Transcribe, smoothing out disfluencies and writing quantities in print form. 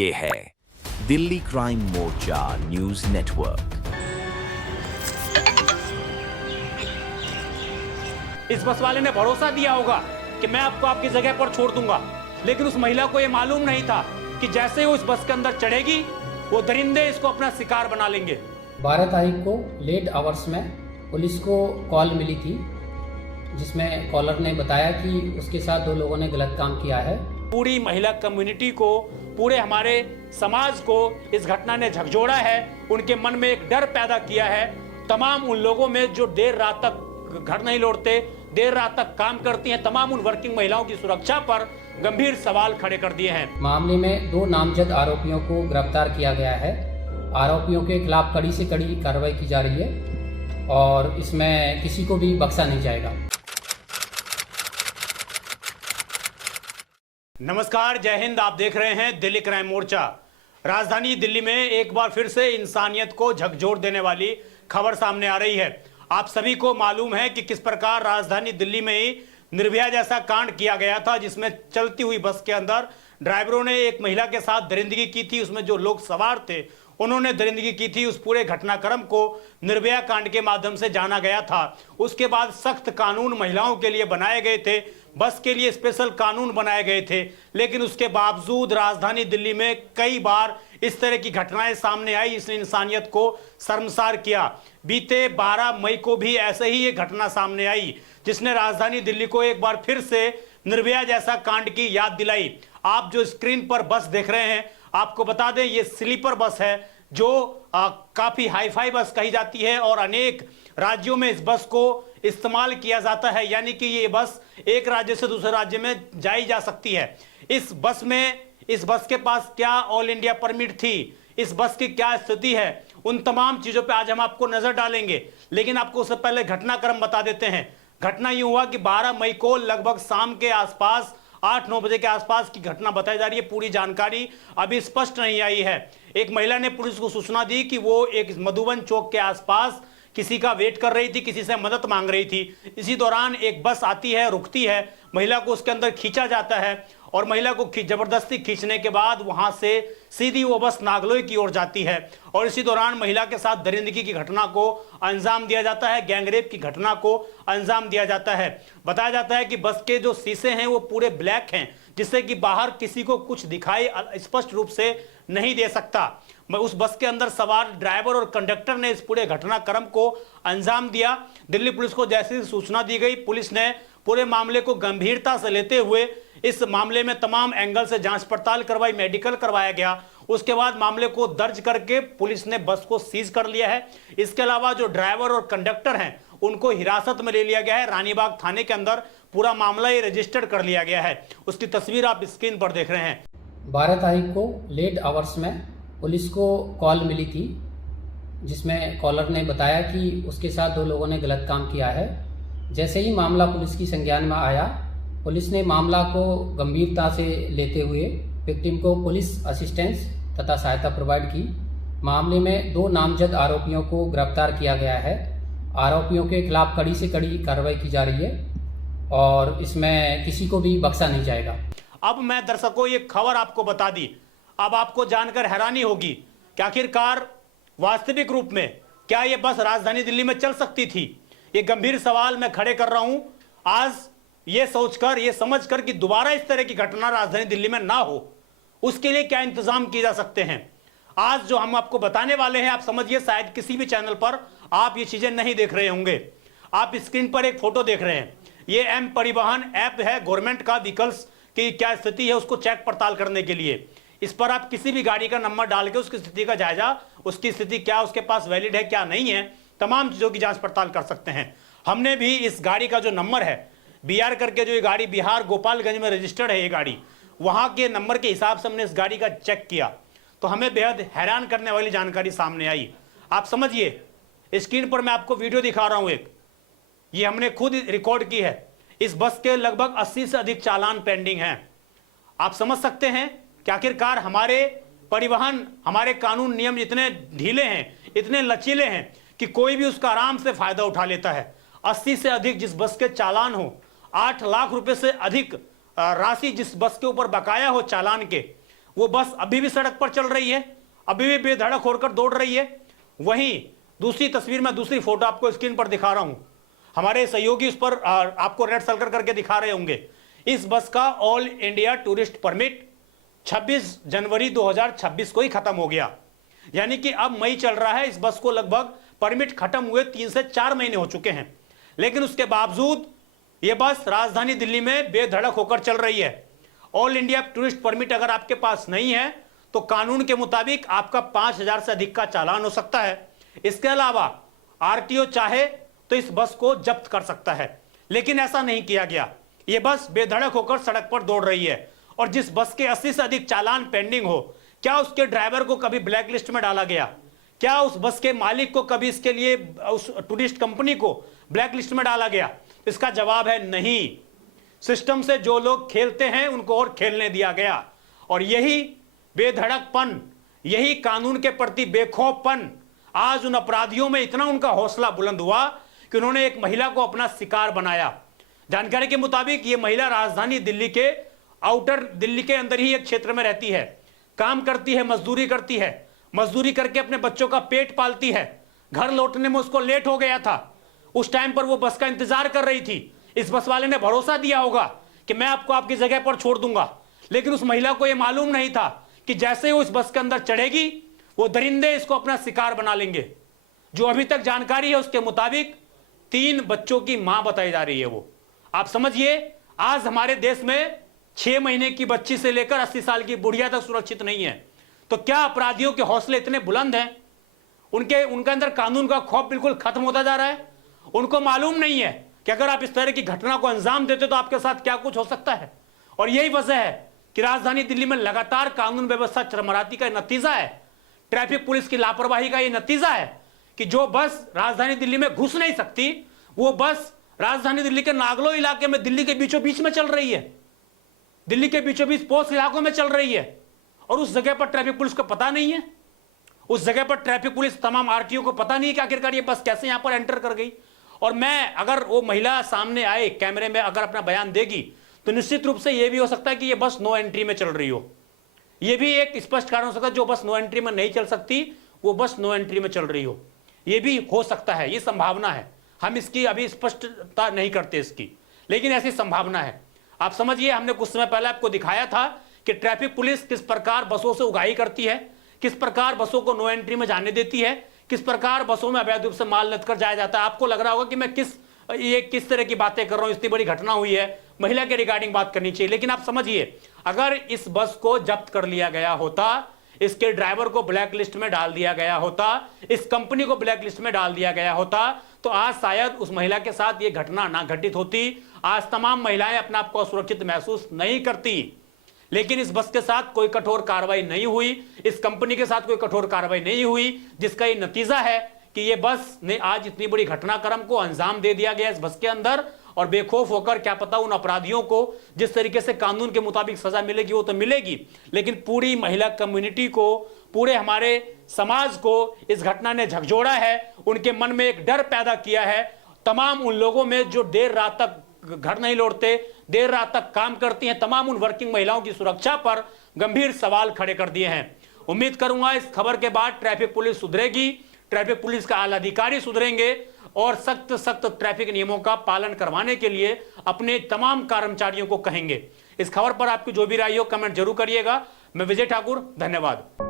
ये है दिल्ली क्राइम मोर्चा news network. इस बस वाले ने भरोसा दिया होगा कि मैं आपको आपकी जगह पर छोड़ दूंगा, लेकिन उस महिला को यह मालूम नहीं था कि जैसे वो इस बस के अंदर चढ़ेगी वो दरिंदे इसको अपना शिकार बना लेंगे। 12 तारीख को लेट आवर्स में पुलिस को कॉल मिली थी, जिसमें कॉलर ने बताया कि उसके साथ 2 लोगों ने गलत काम किया है। पूरी महिला कम्युनिटी को, पूरे हमारे समाज को इस घटना ने झकझोड़ा है। उनके मन में एक डर पैदा किया है। तमाम उन लोगों में जो देर रात तक घर नहीं लौटते, देर रात तक काम करती हैं, तमाम उन वर्किंग महिलाओं की सुरक्षा पर गंभीर सवाल खड़े कर दिए हैं। मामले में 2 नामजद आरोपियों को गिरफ्तार किया गया है। आरोपियों के खिलाफ कड़ी से कड़ी कार्रवाई की जा रही है और इसमें किसी को भी बख्शा नहीं जाएगा। नमस्कार, जय हिंद। आप देख रहे हैं दिल्ली क्राइम मोर्चा। राजधानी दिल्ली में एक बार फिर से इंसानियत को झकझोर देने वाली खबर सामने आ रही है। आप सभी को मालूम है कि किस प्रकार राजधानी दिल्ली में ही निर्भया जैसा कांड किया गया था, जिसमें चलती हुई बस के अंदर ड्राइवरों ने एक महिला के साथ दरिंदगी की थी। उसमें जो लोग सवार थे उन्होंने दरिंदगी की थी। उस पूरे घटनाक्रम को निर्भया कांड के माध्यम से जाना गया था। उसके बाद सख्त कानून महिलाओं के लिए बनाए गए थे, बस के लिए स्पेशल कानून बनाए गए थे, लेकिन उसके बावजूद राजधानी दिल्ली में कई बार इस तरह की घटनाएं सामने आई। इसने इंसानियत को शर्मसार किया। बीते 12 मई को भी ऐसे ही एक घटना सामने आई, जिसने राजधानी दिल्ली को एक बार फिर से निर्भया जैसा कांड की याद दिलाई। आप जो स्क्रीन पर बस देख रहे हैं, आपको बता दें ये स्लीपर बस है, जो काफी हाईफाई बस कही जाती है और अनेक राज्यों में इस बस को इस्तेमाल किया जाता है। यानी कि ये बस एक राज्य से दूसरे राज्य में जाई जा सकती है। इस बस के पास क्या ऑल इंडिया परमिट थी, इस बस की क्या स्थिति है, उन तमाम चीजों पे आज हम आपको नजर डालेंगे। लेकिन आपको उससे पहले घटनाक्रम बता देते हैं। घटना यूं हुआ कि 12 मई को लगभग शाम के आसपास 8-9 बजे के आसपास की घटना बताई जा रही है। पूरी जानकारी अभी स्पष्ट नहीं आई है। एक महिला ने पुलिस को सूचना दी कि वो एक मधुबन चौक के आसपास किसी का वेट कर रही थी, किसी से मदद मांग रही थी। इसी दौरान एक बस आती है, रुकती है, महिला को उसके अंदर खींचा जाता है और महिला को जबरदस्ती खींचने के बाद वहां से सीधी वो बस नागलोई की ओर जाती है और इसी दौरान महिला के साथ दरिंदगी की घटना को अंजाम दिया जाता है, गैंगरेप की घटना को अंजाम दिया जाता है। बताया जाता है कि बस के जो शीशे हैं वो पूरे ब्लैक हैं, जिससे कि बाहर किसी को कुछ दिखाई स्पष्ट रूप से नहीं दे सकता। उस बस के अंदर सवार ड्राइवर और कंडक्टर ने इस पूरे घटनाक्रम को अंजाम दिया। दिल्ली पुलिस को जैसे ही सूचना दी गई, पुलिस ने पूरे मामले को गंभीरता से लेते हुए इस मामले में तमाम एंगल से जांच पड़ताल करवाई, मेडिकल करवाया गया। उसके बाद मामले को दर्ज करके पुलिस ने बस को सीज कर लिया है। इसके अलावा जो ड्राइवर और कंडक्टर हैं उनको हिरासत में ले लिया गया है। रानीबाग थाने के अंदर पूरा मामला ही रजिस्टर्ड कर लिया गया है। उसकी तस्वीर आप स्क्रीन पर देख रहे हैं। 12 तारीख को लेट आवर्स में पुलिस को कॉल मिली थी, जिसमें कॉलर ने बताया कि उसके साथ 2 लोगों ने गलत काम किया है। जैसे ही मामला पुलिस की संज्ञान में आया, पुलिस ने मामला को गंभीरता से लेते हुए विक्टिम को पुलिस असिस्टेंस तथा सहायता प्रोवाइड की। मामले में 2 नामजद आरोपियों को गिरफ्तार किया गया है। आरोपियों के खिलाफ कड़ी से कड़ी कार्रवाई की जा रही है और इसमें किसी को भी बख्शा नहीं जाएगा। अब मैं दर्शकों ये खबर आपको बता दी। अब आपको जानकर हैरानी होगी कि आखिरकार वास्तविक रूप में क्या ये बस राजधानी दिल्ली में चल सकती थी। ये गंभीर सवाल मैं खड़े कर रहा हूं आज, ये सोचकर, ये समझकर कि दोबारा इस तरह की घटना राजधानी दिल्ली में ना हो, उसके लिए क्या इंतजाम किए जा सकते हैं। आज जो हम आपको बताने वाले हैं, आप समझिए शायद किसी भी चैनल पर आप ये चीजें नहीं देख रहे होंगे। आप स्क्रीन पर एक फोटो देख रहे हैं, ये एम परिवहन ऐप है गवर्नमेंट का। व्हीकल्स की क्या स्थिति है उसको चेक पड़ताल करने के लिए इस पर आप किसी भी गाड़ी का नंबर डाल के उसकी स्थिति का जायजा, उसकी स्थिति क्या उसके पास वैलिड है क्या नहीं है, तमाम चीजों की जांच पड़ताल कर सकते हैं। हमने भी इस गाड़ी का जो नंबर है BR करके, जो ये गाड़ी बिहार गोपालगंज में रजिस्टर्ड है, ये गाड़ी वहां के नंबर के हिसाब से हमने इस गाड़ी का चेक किया तो हमें बेहद हैरान करने वाली जानकारी सामने आई। आप समझिए, स्क्रीन पर मैं आपको वीडियो दिखा रहा हूं, एक ये हमने खुद रिकॉर्ड की है। इस बस के लगभग 80 से अधिक चालान पेंडिंग हैं। आप समझ सकते हैं कि आखिरकार हमारे परिवहन, हमारे कानून नियम इतने ढीले हैं, इतने लचीले हैं कि कोई भी उसका आराम से फायदा उठा लेता है। 80 से अधिक जिस बस के चालान हो, 8 लाख रुपए से अधिक राशि जिस बस के ऊपर बकाया हो चालान के, वो बस अभी भी सड़क पर चल रही है, अभी भी बेधड़क होकर दौड़ रही है। वहीं दूसरी तस्वीर में दूसरी फोटो आपको स्क्रीन पर दिखा रहा हूं, हमारे सहयोगी उस पर आपको रेड सर्कल करके दिखा रहे होंगे। इस बस का ऑल इंडिया टूरिस्ट परमिट 26 जनवरी 2026 को ही खत्म हो गया, यानी कि अब मई चल रहा है। इस बस को लगभग परमिट खत्म हुए 3 से 4 महीने हो चुके हैं, लेकिन उसके बावजूद यह बस राजधानी दिल्ली में बेधड़क होकर चल रही है। ऑल इंडिया टूरिस्ट परमिट अगर आपके पास नहीं है तो कानून के मुताबिक आपका 5,000 से अधिक का चालान हो सकता है। इसके अलावा आरटीओ चाहे तो इस बस को जब्त कर सकता है, लेकिन ऐसा नहीं किया गया। यह बस बेधड़क होकर सड़क पर दौड़ रही है और जिस बस के 80 से अधिक चालान पेंडिंग हो, क्या उसके ड्राइवर को कभी ब्लैक लिस्ट में डाला गया? क्या उस बस के मालिक को कभी इसके लिए उस टूरिस्ट कंपनी को ब्लैक लिस्ट में डाला गया? इसका जवाब है नहीं। सिस्टम से जो लोग खेलते हैं उनको और खेलने दिया गया, और यही बेधड़कपन, यही कानून के प्रति बेखौफपन, आज उन अपराधियों में इतना उनका हौसला बुलंद हुआ कि उन्होंने एक महिला को अपना शिकार बनाया। जानकारी के मुताबिक ये महिला राजधानी दिल्ली के आउटर दिल्ली के अंदर ही एक क्षेत्र में रहती है, काम करती है, मजदूरी करती है, मजदूरी करके अपने बच्चों का पेट पालती है। घर लौटने में उसको लेट हो गया था, उस टाइम पर वो बस का इंतजार कर रही थी। इस बस वाले ने भरोसा दिया होगा कि मैं आपको आपकी जगह पर छोड़ दूंगा, लेकिन उस महिला को यह मालूम नहीं था कि जैसे ही वो इस बस के अंदर चढ़ेगी वो दरिंदे इसको अपना शिकार बना लेंगे। जो अभी तक जानकारी है उसके मुताबिक 3 बच्चों की मां बताई जा रही है वो। आप समझिए, आज हमारे देश में 6 महीने की बच्ची से लेकर 80 साल की बुढ़िया तक सुरक्षित नहीं है। तो क्या अपराधियों के हौसले इतने बुलंद हैं? उनके अंदर कानून का खौफ बिल्कुल खत्म होता जा रहा है। उनको मालूम नहीं है कि अगर आप इस तरह की घटना को अंजाम देते तो आपके साथ क्या कुछ हो सकता है। और यही वजह है कि राजधानी दिल्ली में लगातार कानून व्यवस्था चरमराती का नतीजा है, ट्रैफिक पुलिस की लापरवाही का यह नतीजा है कि जो बस राजधानी दिल्ली में घुस नहीं सकती, वो बस राजधानी दिल्ली के नागलो इलाके में दिल्ली के बीचों बीच में चल रही है, दिल्ली के बीचों बीच पोस्ट इलाकों में चल रही है, और उस जगह पर ट्रैफिक पुलिस को पता नहीं है। उस जगह पर ट्रैफिक पुलिस तमाम आरटीओ को पता नहीं कि आखिरकार ये बस कैसे यहां पर एंटर कर गई। और मैं, अगर वो महिला सामने आए कैमरे में, अगर अपना बयान देगी तो निश्चित रूप से यह भी हो सकता है कि यह बस नो एंट्री में चल रही हो। यह भी एक स्पष्ट कारण हो सकता है, जो बस नो एंट्री में नहीं चल सकती वो बस नो एंट्री में चल रही हो। यह भी हो सकता है, यह संभावना है। हम इसकी अभी स्पष्टता नहीं करते इसकी, लेकिन ऐसी संभावना है। आप समझिए, हमने कुछ समय पहले आपको दिखाया था कि ट्रैफिक पुलिस किस प्रकार बसों से उगाही करती है, किस प्रकार बसों को नो एंट्री में जाने देती है, किस प्रकार बसों में अवैध रूप से माल लद कर जाया जाता है। आपको लग रहा होगा कि मैं किस तरह की बातें कर रहा हूं, इतनी बड़ी घटना हुई है, महिला के रिगार्डिंग बात करनी चाहिए। लेकिन आप समझिए, अगर इस बस को जब्त कर लिया गया होता, इसके ड्राइवर को ब्लैक लिस्ट में डाल दिया गया होता, इस कंपनी को ब्लैक लिस्ट में डाल दिया गया होता, तो आज शायद उस महिला के साथ यह घटना ना घटित होती। आज तमाम महिलाएं अपने आप को सुरक्षित महसूस नहीं करती, लेकिन इस बस के साथ कोई कठोर कार्रवाई नहीं हुई, इस कंपनी के साथ कोई कठोर कार्रवाई नहीं हुई, जिसका ये नतीजा है कि ये बस ने आज इतनी बड़ी घटनाक्रम को अंजाम दे दिया गया इस बस के अंदर। और बेखौफ होकर, क्या पता उन अपराधियों को जिस तरीके से कानून के मुताबिक सजा मिलेगी वो तो मिलेगी, लेकिन पूरी महिला कम्युनिटी को, पूरे हमारे समाज को इस घटना ने झकझोड़ा है। उनके मन में एक डर पैदा किया है। तमाम उन लोगों में जो देर रात तक घर नहीं लौटते, देर रात तक काम करती हैं, तमाम उन वर्किंग महिलाओं की सुरक्षा पर गंभीर सवाल खड़े कर दिए हैं। उम्मीद करूंगा इस खबर के बाद ट्रैफिक पुलिस सुधरेगी, ट्रैफिक पुलिस का आला अधिकारी सुधरेंगे और सख्त ट्रैफिक नियमों का पालन करवाने के लिए अपने तमाम कर्मचारियों को कहेंगे। इस खबर पर आपकी जो भी राय हो कमेंट जरूर करिएगा। मैं विजय ठाकुर, धन्यवाद।